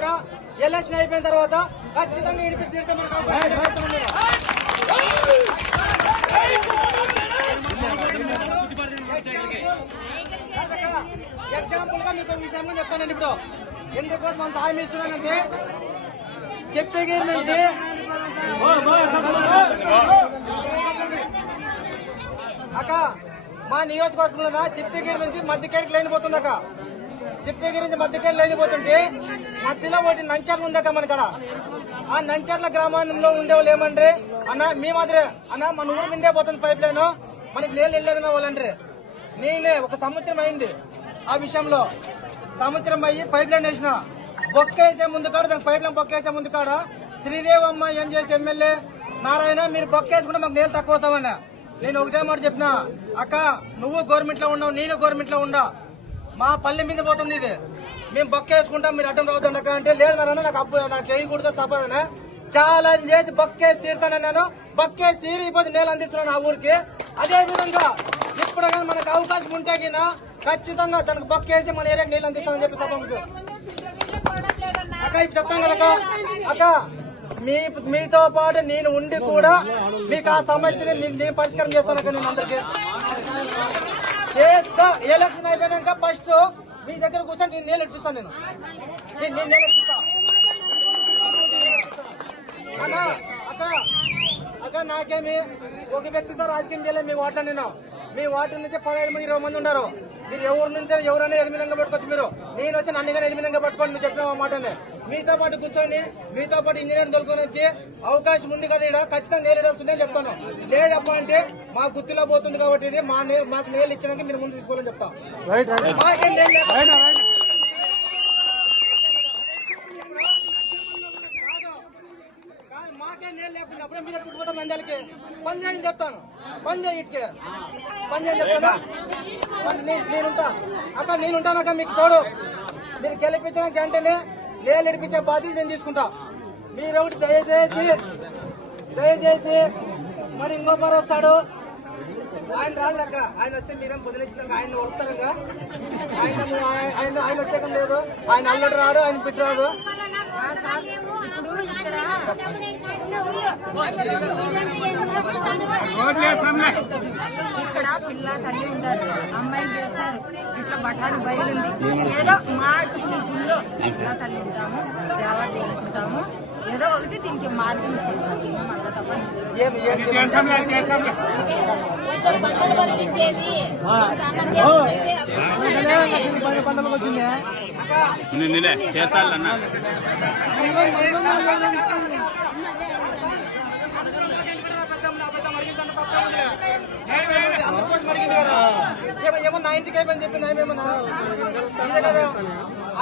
కూడా ఎలక్షన్ అయిపోయిన తర్వాత ఖచ్చితంగా ఇడిపి ఎగ్జాంపుల్గా మీకు విషయంగా చెప్తానండి ఇప్పుడు. ఎందుకోసం అంత హామీ ఇస్తున్నానంటే చెప్పేగిరి నుంచి అక్క మా నియోజకవర్గంలో చెప్పేగిరి నుంచి మధ్యకేరికి లైన్ పోతుంది అక్క చెప్పే గురించి మధ్యకేరి లేనిపోతుంటే మధ్యలో ఒకటి నంచర్లు ఉంది అక్క మనకడ. ఆ నంచర్ల గ్రామంలో ఉండేవాళ్ళు ఏమంటే అన్న మీ మాదిరే అన్న మన ఊరు మీదే పోతుంది పైప్ లైన్. మనకి నీళ్ళు వెళ్ళేదన్న వాళ్ళంటారు నేనే ఒక సంవత్సరం అయింది ఆ విషయంలో. సంవత్సరం అయ్యి పైప్ లైన్ వేసిన. బొక్కేసే ముందు కాడ దానికి పైప్ లైన్ బొక్కేసే ముందు కాడ శ్రీదేవమ్మ ఏం చేసి ఎమ్మెల్యే? నారాయణ మీరు బొక్కేసుకుంటే మాకు నీళ్ళు తక్కువ వస్తామన్నా నేను ఒకటే మాట చెప్పిన. అక్క నువ్వు గవర్నమెంట్లో ఉన్నావు నేను గవర్నమెంట్లో ఉండా. మా పల్లె మీద పోతుంది ఇది. మేము బొక్క వేసుకుంటాం మీరు అడ్డం రావద్దండి అంటే. లేదు నాన్న నాకు అప్పు నాకు చేయకూడదు చెప్పదనా ఛాలెంజ్ చేసి బొక్కేసి తీరుతానన్నాను బొక్కేసి తీరిపోతే నేల అందిస్తున్నాను ఆ ఊరికి. అదే విధంగా ఇప్పుడు కానీ మనకు అవకాశం ఉంటే కినా ఖచ్చితంగా దానికి బొక్కేసి మన ఏరియాకి నీళ్ళు అందిస్తామని చెప్పి సభకు అక్క ఇప్పుడు చెప్తాను కదా అక్క మీ మీతో పాటు నేను ఉండి కూడా మీకు ఆ సమస్యని నేను పరిష్కారం చేస్తాను అక్క నేను అందరికీ. ఎలక్షన్ అయిపోయినాక ఫస్ట్ మీ దగ్గర కూర్చొని నేను నీళ్ళు ఇప్పిస్తాను నేను. నేను నేను నీళ్ళు అన్న అక్క అక్క నాకేమి ఒక వ్యక్తితో రాజకీయం చేయలేదు మీ వాటర్ నేను. మీ వాటర్ నుంచి పదహైదు మంది ఇరవై మంది ఉన్నారు. మీరు ఎవరి నుంచి ఎవరైనా ఎనిమిదంగా పట్టుకోవచ్చు మీరు. నేను వచ్చి నన్ను కానీ ఎనిమిదంగా పట్టుకోండి చెప్పిన మాటనే. మీతో పాటు కూర్చొని మీతో పాటు ఇంజనీర్ తోలుకొని వచ్చి అవకాశం ఉంది కదా ఇక్కడ ఖచ్చితంగా నేలు తెలుస్తుందని చెప్తాను. లేదప్పా అంటే మా గుర్తులో పోతుంది కాబట్టి ఇది మా మాకు నేలు ఇచ్చినాక మీరు ముందు తీసుకోవాలని చెప్తా. మాకేం నేలు లేక- కాదు, మాకే నేను లేకుండా అప్పుడే మీరు తీసుకుపోతాం నంద్యాలకి పని చేయని చెప్తాను. పని చేయి ఇటుకే. పని చేయని చెప్తాను. నేనుంటా. అక్క నేనుంటాను అక్క మీకు తోడు. మీరు గెలిపించిన గంటనే నేను నడిపించే బాధ్యత నేను తీసుకుంటా. మీరు ఒకటి దయచేసి దయచేసి మరి ఇంకొకరు వస్తాడు. ఆయన రాదు అక్క ఆయన వస్తే మీరేం పొదిలించినాక ఆయన వస్తారుగా ఆయన ఆయన ఆయన వచ్చేకం లేదు. ఆయన అల్లడు రాడు ఆయన బిడ్డ రాదు. ఇప్పుడు ఇక్కడ ఇక్కడ పిల్ల తల్లి ఉంటారు అమ్మాయి చేస్తారు. ఇట్లా బఠాలు బయలుంది. ఏదో మాకి గుళ్ళో పిల్ల తల్లి ఉంటాము దేవత చేసుకుంటాము. ఏదో ఒకటి దీనికి మార్గం అంత తప్ప నిన్నే చేస్తాలన్నా ఏమో ఏమో నా ఇంటికి అయిపోయి చెప్పింది ఏమేమన్నా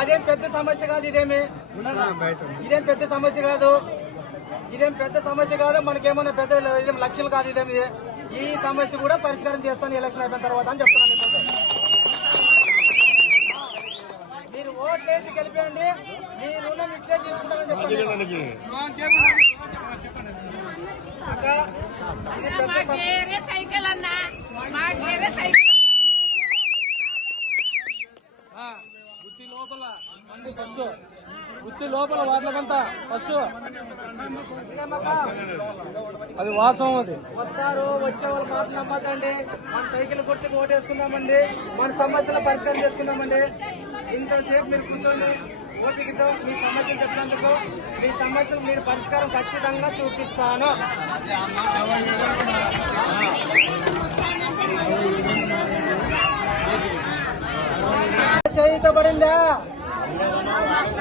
అదేం పెద్ద సమస్య కాదు ఇదేమే. ఇదేం పెద్ద సమస్య కాదు. ఇదేం పెద్ద సమస్య కాదు మనకేమన్నా పెద్ద ఇదేం లక్షలు కాదు ఇదేమి ఈ సమస్య కూడా పరిష్కారం చేస్తాను ఎలక్షన్ అయిపోయిన తర్వాత అని చెప్తున్నాను ఇప్పుడు. మీరు ఓట్లేసి గెలిపేయండి. మీ రుణం ఇట్లే తీసుకుంటారని చెప్పండి. అక్క సైకిల్ అన్నా. సైకిల్. లోపల. మంది వృత్తి లోపల వాటికంతా ఫస్ట్. అది వాసం అది. వస్తారు వచ్చే వాళ్ళ మాటలు నమ్మకండి. మన సైకిల్ కొట్టి ఓటేసుకుందామండి. మన సమస్యలు పరిష్కారం చేసుకుందామండి. ఇంతసేపు మీరు కూర్చొని ఓపికతో మీ సమస్యలు చెప్పినందుకు మీ సమస్యలు మీరు పరిష్కారం ఖచ్చితంగా చూపిస్తాను. చేయించబడిందా ఆశపడి అందరికి వచ్చిందా సార్ వచ్చిందాక అక్క అక్క అక్క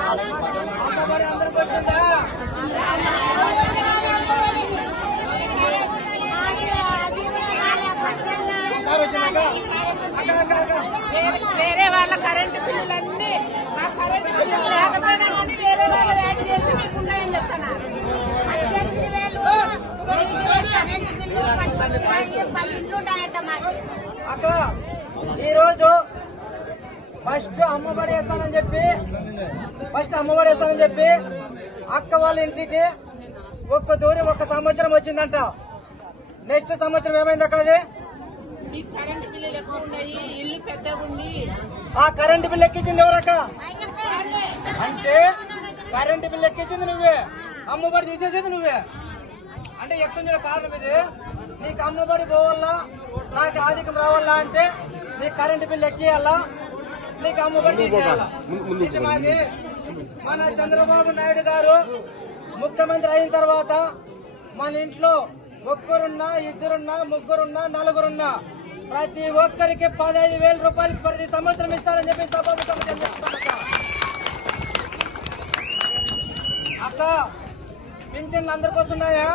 వేరే వాళ్ళ కరెంటు బిల్లులన్నీ ఆ కరెంటు బిల్లులు లేకపోయినా కానీ వేరే వాళ్ళు యాడ్ చేసి మీకు ఉన్నాయని చెప్తున్నారు. పద్దెనిమిది వేలు కరెంటు బిల్లు పది పది ఇల్లు ఉంటాయట మాకు. అక్క ఈరోజు ఫస్ట్ అమ్మఒడి వేస్తానని చెప్పి ఫస్ట్ అమ్మఒడి వేస్తానని చెప్పి అక్క వాళ్ళ ఇంటికి ఒక్క దూరి ఒక్క సంవత్సరం వచ్చిందంట. నెక్స్ట్ సంవత్సరం ఏమైంది అక్క అది? ఆ కరెంటు బిల్ ఎక్కించింది ఎవరక్క అంటే కరెంటు బిల్లు ఎక్కించింది నువ్వే. అమ్మబడి తీసేసేది నువ్వే. అంటే ఎట్టుంది కారణం ఇది? నీకు అమ్మబడి పోవాలా? నాకు ఆధికం రావాలా అంటే నీకు కరెంటు బిల్లు ఎక్కియాలా? అమ్మబడి తీసేయాలా? నిజమాది మన చంద్రబాబు నాయుడు గారు ముఖ్యమంత్రి అయిన తర్వాత మన ఇంట్లో ఒక్కరున్నా ఇద్దరున్నా ముగ్గురున్నా నలుగురున్నా ప్రతి ఒక్కరికి పదహైదు వేల రూపాయలు ప్రతి సంవత్సరం ఇస్తాడని చెప్పి తెలియజేస్తున్నాను అక్క. పింఛన్లు అందరికి వస్తున్నాయా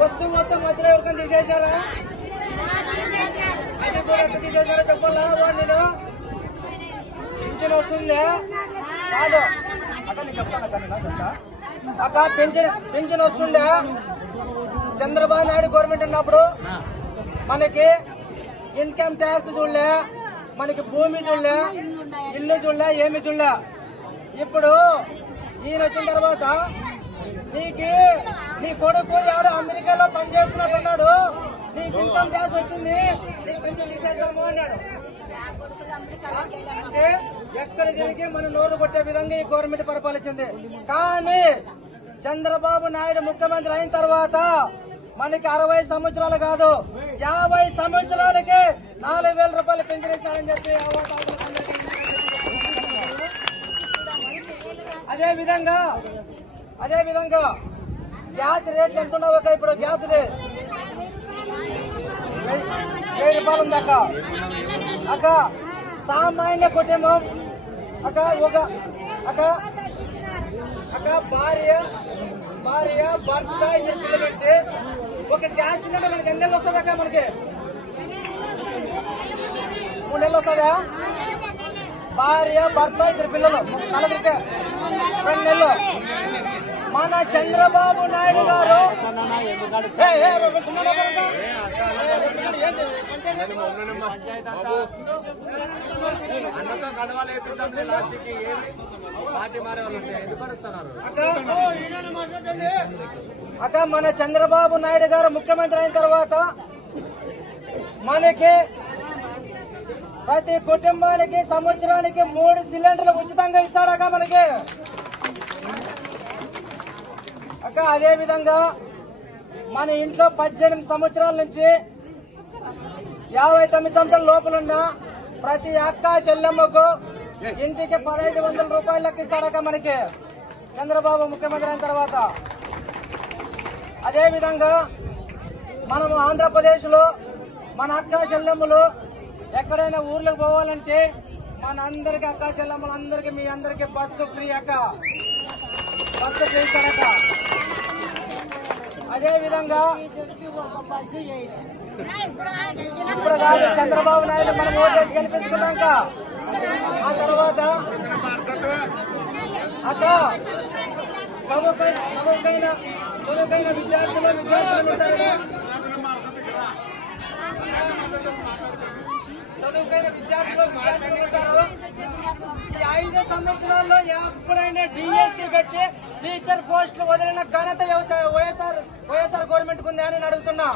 వస్తూ మొత్తం మధ్యలో ఎవరికైనా తీసేశారా అది చెప్పాలా నేను పింఛన్ వస్తుందే కాదు అక్క నేను చెప్తాను అక్క నేను చెప్తా అక్క పింఛన్ పింఛన్ వస్తుండే చంద్రబాబు నాయుడు గవర్నమెంట్ ఉన్నప్పుడు మనకి ఇన్కమ్ ట్యాక్స్ చూడలే మనకి భూమి చూడలే ఇల్లు చూడలే ఏమి చూడలే ఇప్పుడు ఈయన వచ్చిన తర్వాత నీకి నీ కొడుకు ఎవడో అమెరికాలో పనిచేస్తున్నట్టున్నాడు నీకు ఇన్కమ్ ట్యాక్స్ వచ్చింది? నీకు కొంచెం తీసేద్దాము అన్నాడు. అంటే ఎక్కడ తిరిగి మన నోరు కొట్టే విధంగా ఈ గవర్నమెంట్ పరిపాలించింది. కానీ చంద్రబాబు నాయుడు ముఖ్యమంత్రి అయిన తర్వాత మనకి అరవై సంవత్సరాలు కాదు యాభై సంవత్సరాలకి నాలుగు వేల రూపాయలు పెంచిస్తారని చెప్పి అదే విధంగా అదే విధంగా గ్యాస్ రేట్లు ఎంత ఉన్నావు ఇప్పుడు గ్యాస్ వెయ్యి రూపాయలు ఉంది అక్క. అక్క సామాన్య కుటుంబం. అక్క ఒక అక్క అక్క భార్య భార్య భర్త ఇద్దరు పిల్లలు పెట్టి ఒక గ్యాస్ సిలిండర్ మనకి ఎన్ని నెలలు వస్తుంది అక్క మనకి? మూడు నెలలు వస్తుందా? భార్య భర్త ఇద్దరు పిల్లలు. నలుగురికి రెండు నెలలు. మన చంద్రబాబు నాయుడు గారు. అక్క మన చంద్రబాబు నాయుడు గారు ముఖ్యమంత్రి అయిన తర్వాత మనకి ప్రతి కుటుంబానికి సంవత్సరానికి మూడు సిలిండర్లు ఉచితంగా ఇస్తాడక మనకి. అక్క అదే విధంగా మన ఇంట్లో పద్దెనిమిది సంవత్సరాల నుంచి యాభై తొమ్మిది సంవత్సరాల లోపలున్న ప్రతి అక్క చెల్లెమ్మకు ఇంటికి పదహైదు వందల రూపాయలు ఇస్తాడక మనకి. చంద్రబాబు ముఖ్యమంత్రి అయిన తర్వాత. అదే విధంగా మనము ఆంధ్రప్రదేశ్లో మన అక్క చెల్లెమ్మలు ఎక్కడైనా ఊర్లోకి పోవాలంటే మన అందరికి అక్క చెల్లెమ్మలు అందరికి మీ అందరికి బస్సు ఫ్రీ అక్క. బస్సు ఫ్రీ ఇస్తారక్క అదే విధంగా ఇప్పుడు కాదు చంద్రబాబు నాయుడు మనం ఓటేసి గెలిపించుకున్నాక. ఆ తర్వాత అక్క చదువుకైన చదువుకైన చదువుకైన విద్యార్థులు విద్యార్థులు ఉంటారు ఈ ఐదు సంవత్సరాల్లో ఎప్పుడైనా డిఎస్సీ పెట్టి టీచర్ పోస్టులు వదిలిన ఘనత వైఎస్ఆర్ వైఎస్ఆర్ గవర్నమెంట్ ఉంది అని అడుగుతున్నా.